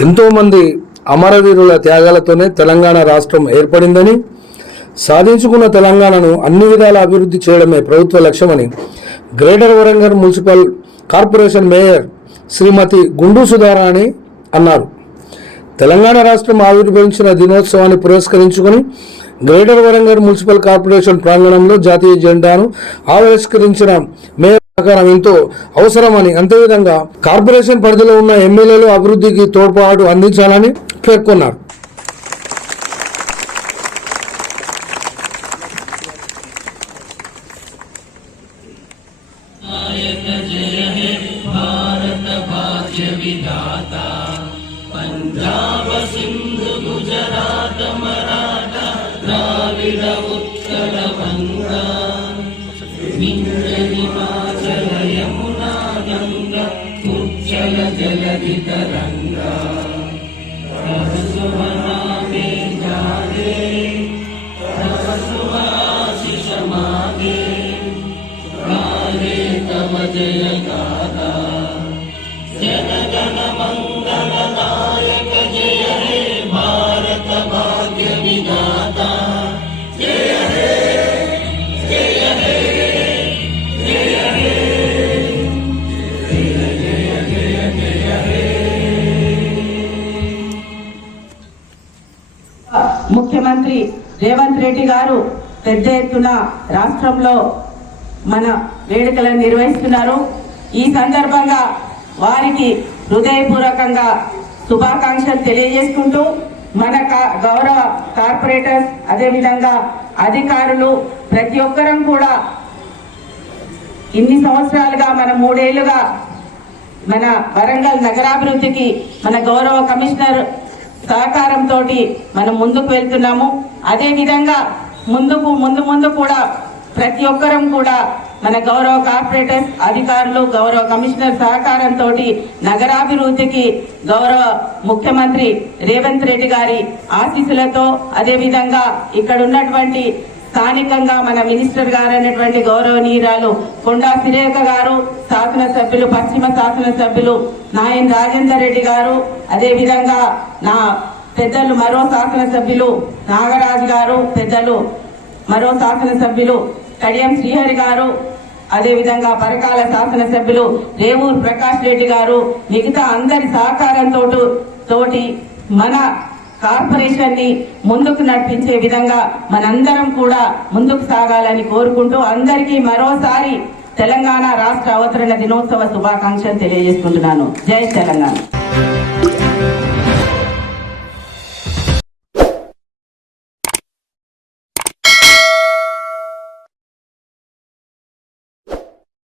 ఎంతోమంది అమరవీరుల త్యాగాలతోనే తెలంగాణ రాష్ట్రం ఏర్పడిందని సాధించుకున్న తెలంగాణను అన్ని విధాల అభివృద్ధి చేయడమే ప్రభుత్వ లక్ష్యమని greater Warangal municipal corporation mayor Shrimati Gundu Sudharani అన్నారు. తెలంగాణ రాష్ట్రం ఆవిర్భవించిన దినోత్సవాన్ని పురస్కరించుకొని గ్రేటర్ వరంగల్ మున్సిపల్ కార్పొరేషన్ ప్రాంగణంలో జాతీయ జెండాను ఆవిష్కరించిన మేయర్ సహకారం ఎంతో అవసరమని అంతేవిధంగా కార్పొరేషన్ పరిధిలో ఉన్న ఎమ్మెల్యేలు అభివృద్ధికి తోడ్పాటు అందించాలని పేర్కొన్నారు. जलधितरङ्गा सुमना मे जागे सुभाषिषमागे काले तव जय गादा जनगणमङ्ग ముఖ్యమంత్రి రేవంత్ రెడ్డి గారు పెద్ద ఎత్తున రాష్ట్రంలో మన వేడుకలను నిర్వహిస్తున్నారు. ఈ సందర్భంగా వారికి హృదయపూర్వకంగా శుభాకాంక్షలు తెలియజేసుకుంటూ మన కా- గౌరవ కార్పొరేటర్స్ అదేవిధంగా అధికారులు ప్రతి ఒక్కరం కూడా ఇన్ని సంవత్సరాలుగా మన మూడేళ్ళుగా మన వరంగల్ నగరాభివృద్ధికి మన గౌరవ కమిషనర్ సహకారంతో మనం ముందుకు వెళ్తున్నాము. అదే విధంగా ముందుకు ముందు ముందు కూడా ప్రతి ఒక్కరం కూడా మన గౌరవ కార్పొరేటర్స్ అధికారులు గౌరవ కమిషనర్ సహకారంతో నగరాభివృద్ధికి గౌరవ ముఖ్యమంత్రి రేవంత్ రెడ్డి గారి ఆశీస్సులతో అదేవిధంగా ఇక్కడ ఉన్నటువంటి స్థానికంగా మన మినిస్టర్ గారు అయినటువంటి గౌరవనీయురాలు కొండా సిరేఖ గారు శాసనసభ్యులు పశ్చిమ శాసనసభ్యులు నాయన్ రాజేందర్ రెడ్డి గారు అదేవిధంగా నా పెద్దలు మరో శాసనసభ్యులు నాగరాజు గారు పెద్దలు మరో శాసనసభ్యులు కడియం శ్రీహరి గారు అదేవిధంగా పరకాల శాసనసభ్యులు రేవూరు ప్రకాష్ రెడ్డి గారు మిగతా అందరి సహకారంతో తోటి మన కార్పొరేషన్ని ముందుకు నడిపించే విధంగా మనందరం కూడా ముందుకు సాగాలని కోరుకుంటూ అందరికీ మరోసారి తెలంగాణ రాష్ట్ర అవతరణ దినోత్సవ శుభాకాంక్షలు తెలియజేసుకుంటున్నాను. జై తెలంగాణ.